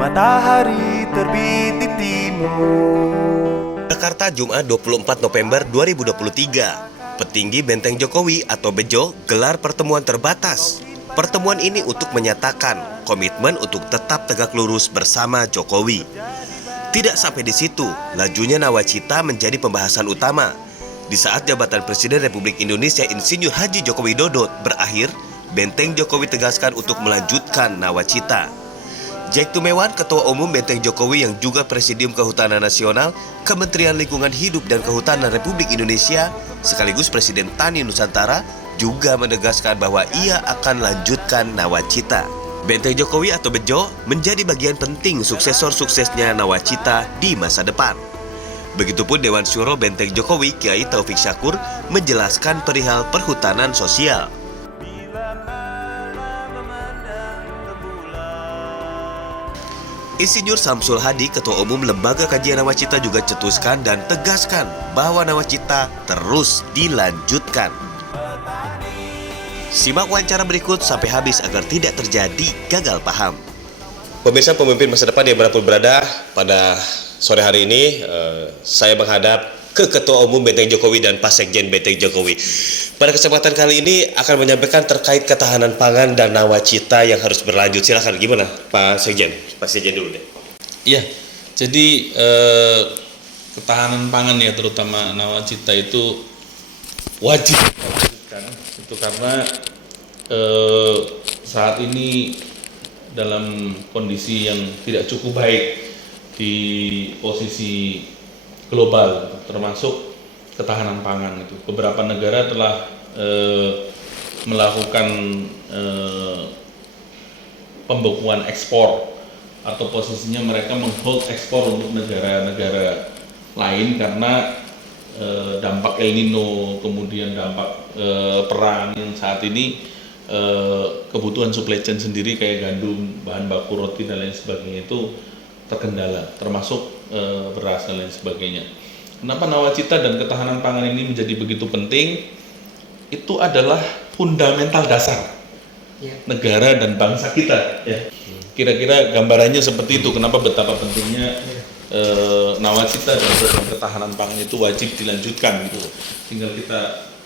Matahari terbit di timur. Jakarta, Jumat 24 November 2023. Petinggi Benteng Jokowi atau Bejo gelar pertemuan terbatas. Pertemuan ini untuk menyatakan komitmen untuk tetap tegak lurus bersama Jokowi. Tidak sampai di situ, lajunya nawacita menjadi pembahasan utama. Di saat jabatan Presiden Republik Indonesia Insinyur Haji Joko Widodo berakhir, Benteng Jokowi tegaskan untuk melanjutkan nawacita. Jack Tumewan, Ketua Umum Benteng Jokowi yang juga Presidium Kehutanan Nasional, Kementerian Lingkungan Hidup dan Kehutanan Republik Indonesia, sekaligus Presiden Tani Nusantara, juga menegaskan bahwa ia akan lanjutkan nawacita. Benteng Jokowi atau Bejo menjadi bagian penting suksesor-suksesnya nawacita di masa depan. Begitupun Dewan Syuro Benteng Jokowi Kiai Taufik Syakur menjelaskan perihal perhutanan sosial. Insinyur Samsul Hadi, Ketua Umum Lembaga Kajian Nawacita juga cetuskan dan tegaskan bahwa nawacita terus dilanjutkan. Simak wawancara berikut sampai habis agar tidak terjadi gagal paham. Pemirsa pemimpin masa depan dimanapun berada, pada sore hari ini saya menghadap ke Ketua Umum Benteng Jokowi dan Pak Sekjen Benteng Jokowi. Pada kesempatan kali ini akan menyampaikan terkait ketahanan pangan dan nawacita yang harus berlanjut. Silakan, gimana Pak Sekjen? Pak Sekjen dulu deh. Iya, jadi ketahanan pangan ya, terutama nawacita itu wajib dilanjutkan. Itu karena saat ini dalam kondisi yang tidak cukup baik di posisi global, termasuk ketahanan pangan itu. Beberapa negara telah melakukan pembekuan ekspor atau posisinya mereka menghold ekspor untuk negara-negara lain karena dampak El Nino, kemudian dampak perang yang saat ini kebutuhan supply chain sendiri kayak gandum, bahan baku roti dan lain sebagainya itu terkendala, termasuk beras dan lain sebagainya. Kenapa nawacita dan ketahanan pangan ini menjadi begitu penting? Itu adalah fundamental dasar negara dan bangsa kita. Ya. Kira-kira gambarannya seperti itu. Kenapa betapa pentingnya nawacita dan ketahanan pangan itu wajib dilanjutkan gitu. Tinggal kita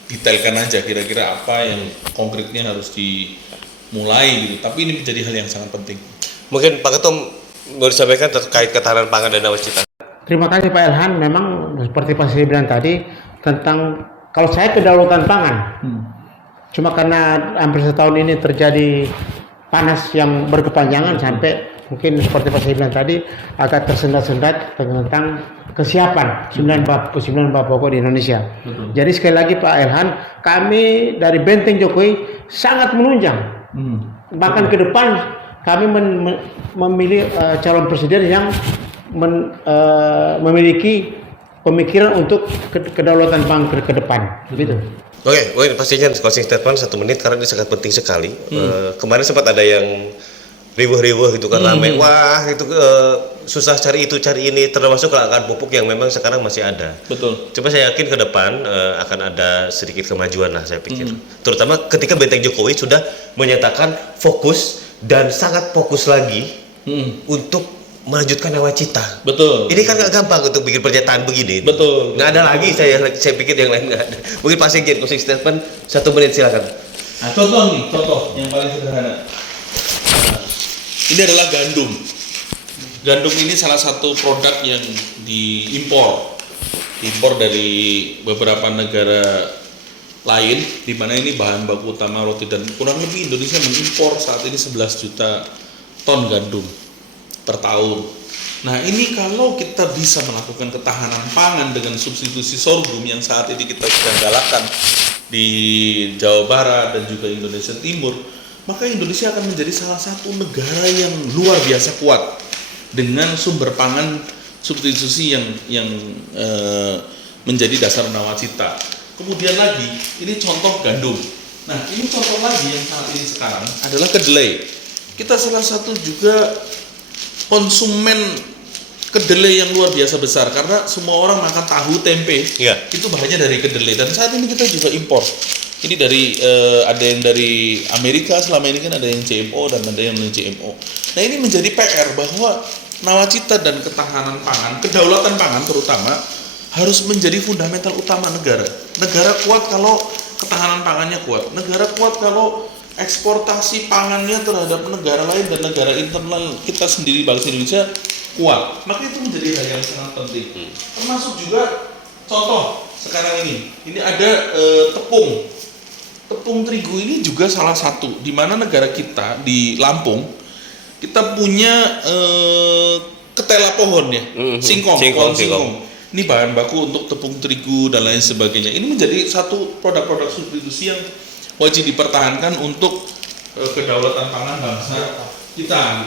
detailkan aja kira-kira apa yang konkretnya harus dimulai gitu. Tapi ini menjadi hal yang sangat penting. Mungkin Pak Ketum mau disampaikan terkait ketahanan pangan dan nawacita. Terima kasih Pak Elhan. Memang seperti Pak Sri bilang tadi tentang kalau saya kedaulatan pangan, cuma karena hampir setahun ini terjadi panas yang berkepanjangan sampai mungkin seperti Pak Sri bilang tadi agak tersendat-sendat tentang kesiapan 9 bab pokok di Indonesia. Jadi sekali lagi Pak Elhan, kami dari Benteng Jokowi sangat menunjang. Bahkan ke depan kami memilih calon presiden yang memiliki pemikiran untuk kedaulatan pangan ke depan, begitu. Oke, pastinya closing statement 1 menit karena ini sangat penting sekali. Kemarin sempat ada yang riuh-riuh gitu kan, ramai, wah itu susah cari itu cari ini, termasuk kelangkaan pupuk yang memang sekarang masih ada. Betul. Coba saya yakin ke depan akan ada sedikit kemajuan lah saya pikir. Terutama ketika Benteng Jokowi sudah menyatakan fokus dan sangat fokus lagi untuk melanjutkan nawacita. Betul. Ini kan gak gampang untuk bikin pernyataan begini. Betul. Nggak ada lagi saya pikir yang lain nggak ada. Mungkin Pak Sekjen closing statement 1 menit silakan. Nah, contoh yang paling sederhana. Ini adalah gandum. Gandum ini salah satu produk yang diimpor dari beberapa negara lain, di mana ini bahan baku utama roti, dan kurang lebih Indonesia mengimpor saat ini 11 juta ton gandum per tahun. Nah, ini kalau kita bisa melakukan ketahanan pangan dengan substitusi sorghum yang saat ini kita sedang galakan di Jawa Barat dan juga Indonesia Timur, maka Indonesia akan menjadi salah satu negara yang luar biasa kuat dengan sumber pangan substitusi yang menjadi dasar nawacita. Kemudian lagi, ini contoh gandum. Nah, ini contoh lagi yang saat ini sekarang adalah kedelai. Kita salah satu juga konsumen kedelai yang luar biasa besar karena semua orang makan tahu tempe, itu bahannya dari kedelai, dan saat ini kita juga impor Ini dari ada yang dari Amerika, selama ini kan ada yang GMO dan ada yang non GMO. Nah, ini menjadi PR bahwa nawacita dan ketahanan pangan, kedaulatan pangan terutama harus menjadi fundamental utama negara. Negara kuat kalau ketahanan pangannya kuat. Negara kuat kalau eksportasi pangannya terhadap negara lain dan negara internal kita sendiri bangsa Indonesia kuat. Maka itu menjadi hal yang sangat penting. Termasuk juga contoh sekarang ini ada tepung terigu ini juga salah satu di mana negara kita di Lampung kita punya ketela pohon ya, singkong. Ini bahan baku untuk tepung terigu dan lain sebagainya. Ini menjadi satu produk-produk substitusi yang wajib dipertahankan untuk kedaulatan pangan bangsa kita.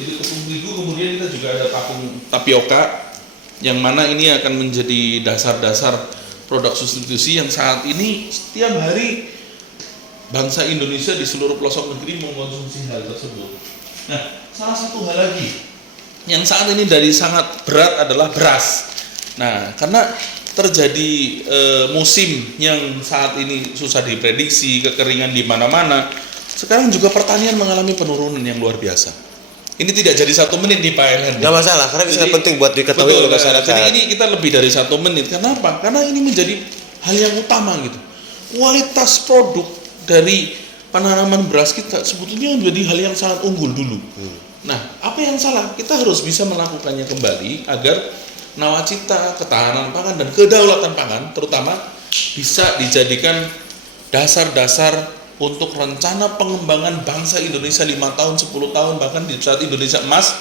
Itu tepung terigu, kemudian kita juga ada tapioka yang mana ini akan menjadi dasar-dasar produk substitusi yang saat ini setiap hari bangsa Indonesia di seluruh pelosok negeri mengkonsumsi hal tersebut. Nah, salah satu hal lagi yang saat ini dari sangat berat adalah beras. Nah, karena terjadi musim yang saat ini susah diprediksi, kekeringan di mana-mana, sekarang juga pertanian mengalami penurunan yang luar biasa. Ini tidak jadi 1 menit di Pak Elhan. Nggak masalah, karena ini sangat penting buat diketahui oleh masyarakat. Jadi ini kita lebih dari 1 menit. Kenapa? Karena ini menjadi hal yang utama gitu. Kualitas produk dari penanaman beras kita sebetulnya menjadi hal yang sangat unggul dulu. Nah, apa yang salah? Kita harus bisa melakukannya kembali agar nawacita, ketahanan pangan dan kedaulatan pangan terutama bisa dijadikan dasar-dasar untuk rencana pengembangan bangsa Indonesia 5 tahun, 10 tahun, bahkan di saat Indonesia emas,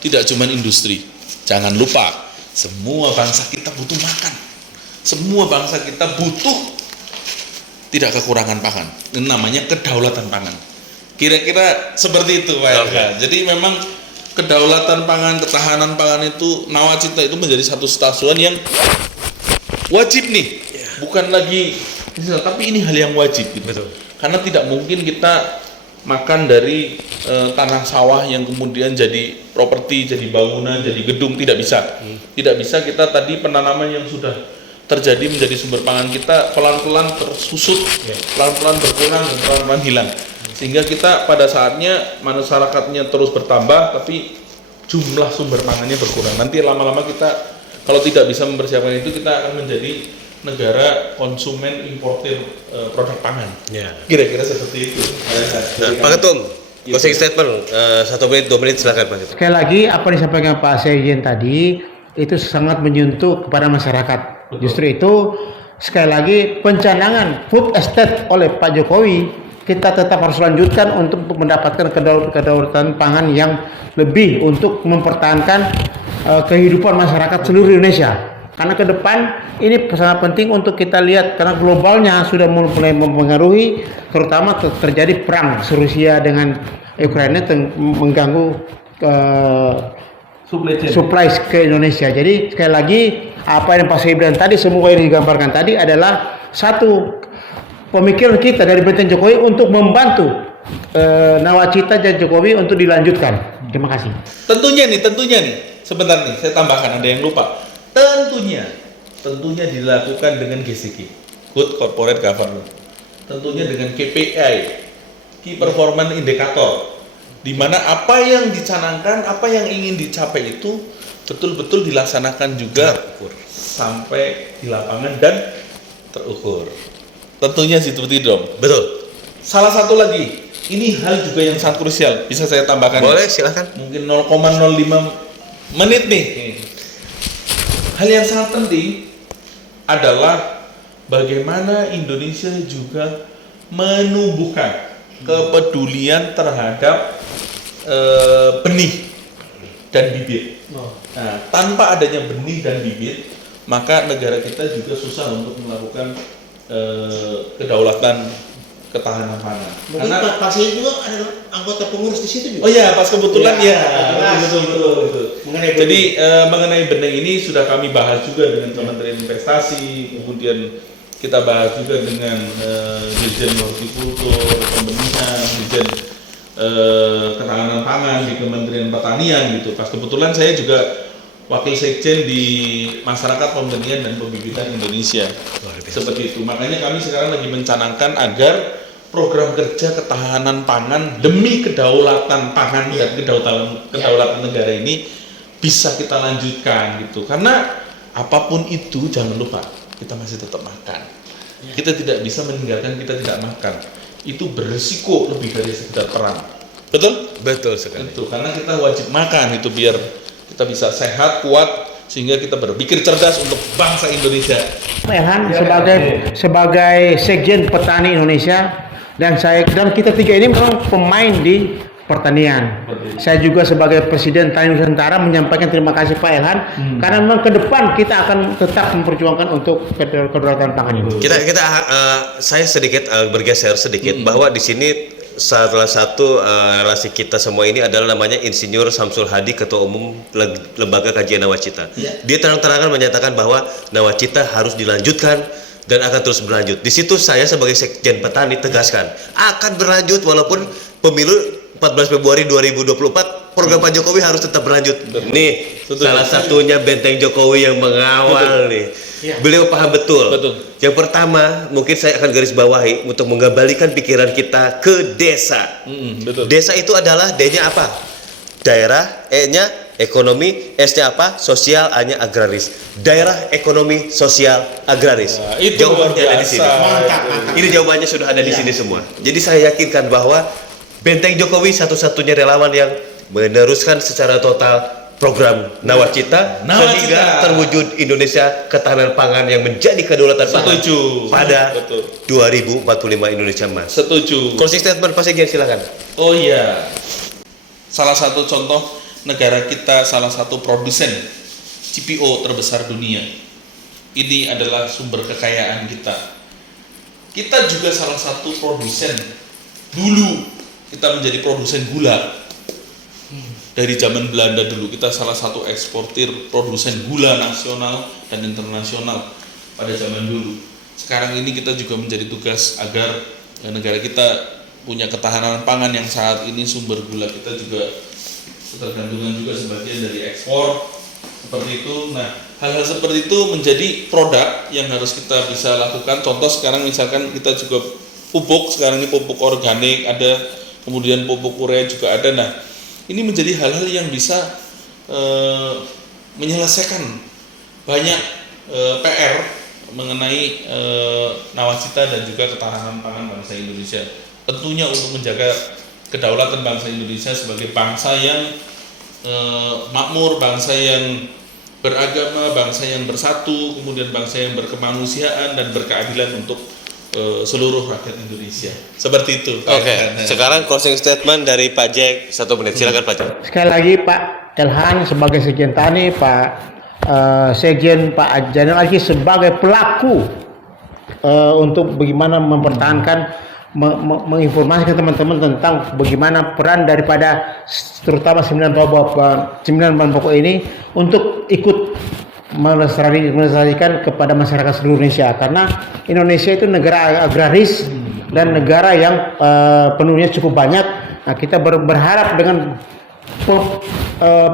tidak cuma industri. Jangan lupa, semua bangsa kita butuh makan. Semua bangsa kita butuh tidak kekurangan pangan. Ini namanya kedaulatan pangan. Kira-kira seperti itu, Pak Elka. Jadi memang kedaulatan pangan, ketahanan pangan itu, nawacita itu menjadi satu stasiun yang wajib nih. Bukan lagi, tapi ini hal yang wajib. Gitu. Betul. Karena tidak mungkin kita makan dari tanah sawah yang kemudian jadi properti, jadi bangunan, jadi gedung, tidak bisa. Tidak bisa kita tadi penanaman yang sudah terjadi menjadi sumber pangan kita pelan-pelan tersusut, pelan-pelan berkurang dan pelan-pelan hilang. Sehingga kita pada saatnya masyarakatnya terus bertambah tapi jumlah sumber pangannya berkurang. Nanti lama-lama kita kalau tidak bisa mempersiapkan itu kita akan menjadi negara konsumen importir produk pangan. Ya. Kira-kira seperti itu. Pak Ketum, closing statement 1 menit 2 menit silakan Pak Ketum. Sekali lagi apa yang disampaikan Pak Sekjen tadi itu sangat menyentuh kepada masyarakat. Betul. Justru itu sekali lagi pencanangan food estate oleh Pak Jokowi kita tetap harus lanjutkan untuk mendapatkan kedaulatan pangan yang lebih untuk mempertahankan kehidupan masyarakat seluruh Indonesia. Karena ke depan ini sangat penting untuk kita lihat karena globalnya sudah mulai mempengaruhi, terutama terjadi perang Rusia dengan Ukraina mengganggu supply ke Indonesia. Jadi sekali lagi apa yang Pak Sekjen tadi semua yang digambarkan tadi adalah satu pemikiran kita dari Benteng Jokowi untuk membantu nawacita dan Jokowi untuk dilanjutkan. Terima kasih. Tentunya nih, sebentar nih, saya tambahkan ada yang lupa. Tentunya dilakukan dengan GCG, Good Corporate Governance. Tentunya dengan KPI, Key Performance Indicator, di mana apa yang dicanangkan, apa yang ingin dicapai itu betul-betul dilaksanakan juga sampai di lapangan dan terukur. Tentunya seperti itu dong. Betul. Salah satu lagi, ini hal juga yang sangat krusial. Bisa saya tambahkan? Boleh, silakan. Mungkin 0,05 menit nih. Hal yang sangat penting adalah bagaimana Indonesia juga menumbuhkan kepedulian terhadap benih dan bibit. Nah, tanpa adanya benih dan bibit, maka negara kita juga susah untuk melakukan kedaulatan ketahanan pangan. Mungkin Pak Sekjen juga ada anggota pengurus di situ juga. Oh iya, pas kebetulan ya. Betul. Jadi mengenai benih ini sudah kami bahas juga dengan Kementerian Investasi, kemudian kita bahas juga dengan Dirjen Hortikultur, Pembenihan, Dirjen ketahanan pangan di Kementerian Pertanian gitu. Pas kebetulan saya juga wakil sekjen di Masyarakat Pembenihan dan Pembibitan Indonesia. Seperti itu. Makanya kami sekarang lagi mencanangkan agar program kerja ketahanan pangan demi kedaulatan pangan dan kedaulatan negara ini bisa kita lanjutkan gitu. Karena apapun itu jangan lupa kita masih tetap makan. Kita tidak bisa meninggalkan kita tidak makan. Itu berisiko lebih dari sekedar perang. Betul? Betul sekali. Itu karena kita wajib makan itu biar kita bisa sehat, kuat, sehingga kita berpikir cerdas untuk bangsa Indonesia. Pak Ilham sebagai Sekjen Petani Indonesia dan kita tiga ini memang pemain di pertanian. Saya juga sebagai Presiden Tani Nusantara menyampaikan terima kasih Pak Ilham karena memang ke depan kita akan tetap memperjuangkan untuk kedaulatan pangan ini. Saya sedikit bergeser sedikit bahwa di sini salah satu relasi kita semua ini adalah namanya Insinyur Samsul Hadi, Ketua Umum Lembaga Kajian Nawacita. Dia terang-terangan menyatakan bahwa Nawacita harus dilanjutkan dan akan terus berlanjut. Di situ saya sebagai Sekjen Petani tegaskan akan berlanjut walaupun pemilu 14 Februari 2024 program Pak Jokowi harus tetap berlanjut. Nih, salah satunya Benteng Jokowi yang mengawal nih. Beliau paham betul. Yang pertama, mungkin saya akan garis bawahi untuk mengembalikan pikiran kita ke desa. Desa itu adalah D-nya apa? Daerah, E-nya ekonomi, S-nya apa? Sosial, A-nya agraris. Daerah ekonomi sosial agraris. Itu jawabannya ada di sini. Ini jawabannya sudah ada di sini semua. Jadi saya yakinkan bahwa Benteng Jokowi satu-satunya relawan yang meneruskan secara total program Nawacita sehingga terwujud Indonesia ketahanan pangan yang menjadi kedaulatan pangan pada 2045 Indonesia Emas. Setuju. Closing statement Pak Sekjen, silakan. Oh iya. Salah satu contoh negara kita salah satu produsen CPO terbesar dunia. Ini adalah sumber kekayaan kita. Kita juga salah satu produsen. Dulu kita menjadi produsen gula. Dari zaman Belanda dulu kita salah satu eksportir produsen gula nasional dan internasional pada zaman dulu. Sekarang ini kita juga menjadi tugas agar negara kita punya ketahanan pangan yang saat ini sumber gula kita juga ketergantungan juga sebagian dari ekspor seperti itu. Nah, hal-hal seperti itu menjadi produk yang harus kita bisa lakukan. Contoh sekarang misalkan kita juga pupuk, sekarang ini pupuk organik ada, kemudian pupuk urea juga ada. Nah, ini menjadi hal-hal yang bisa menyelesaikan banyak PR mengenai Nawacita dan juga ketahanan pangan bangsa Indonesia. Tentunya untuk menjaga kedaulatan bangsa Indonesia sebagai bangsa yang makmur, bangsa yang beragama, bangsa yang bersatu, kemudian bangsa yang berkemanusiaan dan berkeadilan untuk seluruh rakyat Indonesia. Seperti itu. Oke. Sekarang closing statement dari Pak Jack 1 menit. Silakan Pak Jack. Sekali lagi Pak Ilham sebagai Sekjen Tani, Pak Sekjen Pak Janil lagi sebagai pelaku untuk bagaimana mempertahankan menginformasikan teman-teman tentang bagaimana peran daripada terutama 9 bahan pokok ini untuk ikut melestarikan kepada masyarakat seluruh Indonesia, karena Indonesia itu negara agraris dan negara yang penuhnya cukup banyak. Nah, kita berharap dengan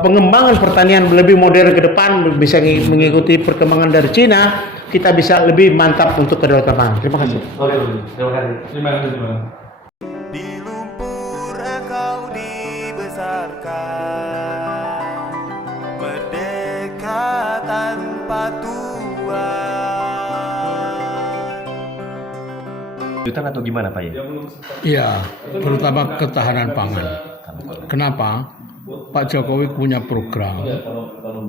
pengembangan pertanian lebih modern ke depan bisa mengikuti perkembangan dari Cina, kita bisa lebih mantap untuk kedaulatan pangan. Terima kasih. Terima kasih. Di lumpur engkau dibesarkan, merdeka tanpa tuan. Lanjutan atau gimana Pak ya? Iya, terutama ketahanan pangan. Kenapa? Pak Jokowi punya program,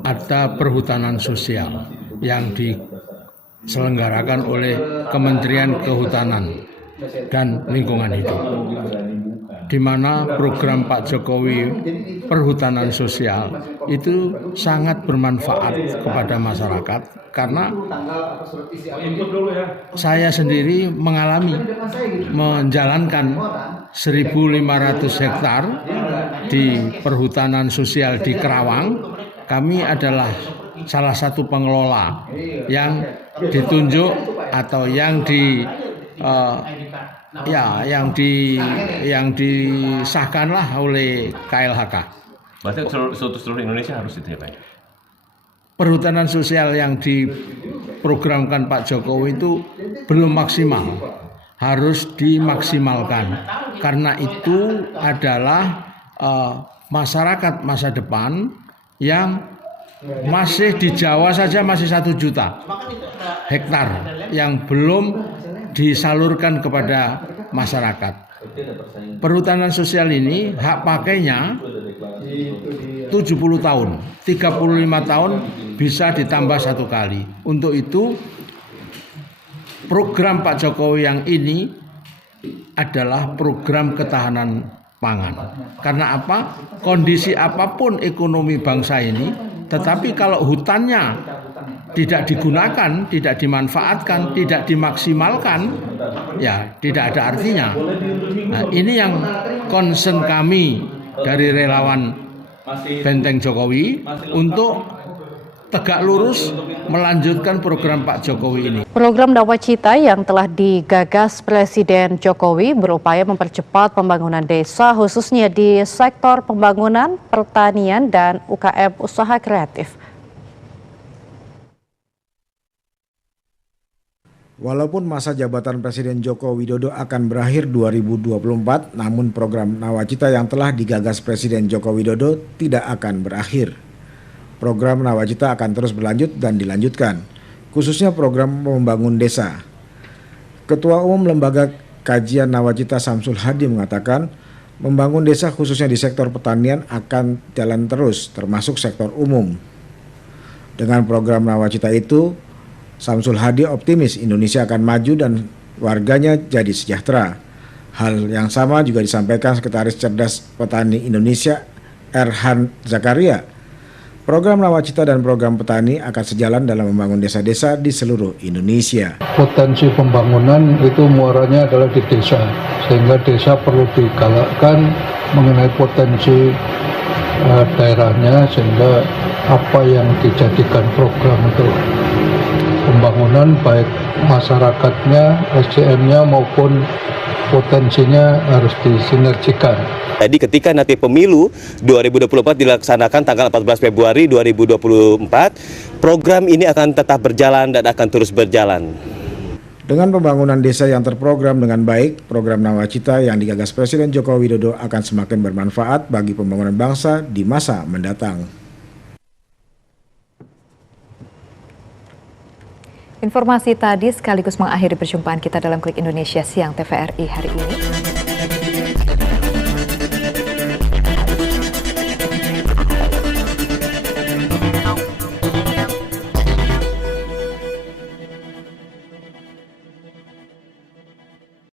ada perhutanan sosial yang diselenggarakan oleh Kementerian Kehutanan dan Lingkungan Hidup, di mana program Pak Jokowi perhutanan sosial itu sangat bermanfaat kepada masyarakat, karena saya sendiri menjalankan 1.500 hektar di perhutanan sosial di Kerawang. Kami adalah salah satu pengelola yang ditunjuk atau yang disahkanlah oleh KLHK. Berarti seluruh Indonesia harus itu ya Pak? perhutanan sosial yang diprogramkan Pak Jokowi itu belum maksimal, harus dimaksimalkan. Karena itu adalah masyarakat masa depan yang masih di Jawa saja masih 1 juta hektar yang belum disalurkan kepada masyarakat. Perhutanan sosial ini hak pakainya 70 tahun, 35 tahun bisa ditambah 1 kali. Untuk itu program Pak Jokowi yang ini adalah program ketahanan pangan. Karena apa? Kondisi apapun ekonomi bangsa ini, tetapi kalau hutannya tidak digunakan, tidak dimanfaatkan, tidak dimaksimalkan, ya tidak ada artinya. Nah, ini yang concern kami dari relawan Benteng Jokowi untuk tegak lurus melanjutkan program Pak Jokowi ini. Program Nawacita yang telah digagas Presiden Jokowi berupaya mempercepat pembangunan desa khususnya di sektor pembangunan, pertanian, dan UKM usaha kreatif. Walaupun masa jabatan Presiden Joko Widodo akan berakhir 2024, namun program Nawacita yang telah digagas Presiden Joko Widodo tidak akan berakhir. Program Nawacita akan terus berlanjut dan dilanjutkan, khususnya program membangun desa. Ketua Umum Lembaga Kajian Nawacita Samsul Hadi mengatakan, membangun desa khususnya di sektor pertanian akan jalan terus, termasuk sektor umum. Dengan program Nawacita itu, Samsul Hadi optimis Indonesia akan maju dan warganya jadi sejahtera. Hal yang sama juga disampaikan Sekretaris Cerdas Petani Indonesia, Erhan Zakaria. Program Nawacita dan program petani akan sejalan dalam membangun desa-desa di seluruh Indonesia. Potensi pembangunan itu muaranya adalah di desa, sehingga desa perlu digalakkan mengenai potensi daerahnya, sehingga apa yang dijadikan program untuk pembangunan baik masyarakatnya, SDM-nya maupun potensinya harus disinergikan. Jadi ketika nanti pemilu 2024 dilaksanakan tanggal 14 Februari 2024, program ini akan tetap berjalan dan akan terus berjalan. Dengan pembangunan desa yang terprogram dengan baik, program Nawacita yang digagas Presiden Joko Widodo akan semakin bermanfaat bagi pembangunan bangsa di masa mendatang. Informasi tadi sekaligus mengakhiri perjumpaan kita dalam Klik Indonesia Siang TVRI hari ini.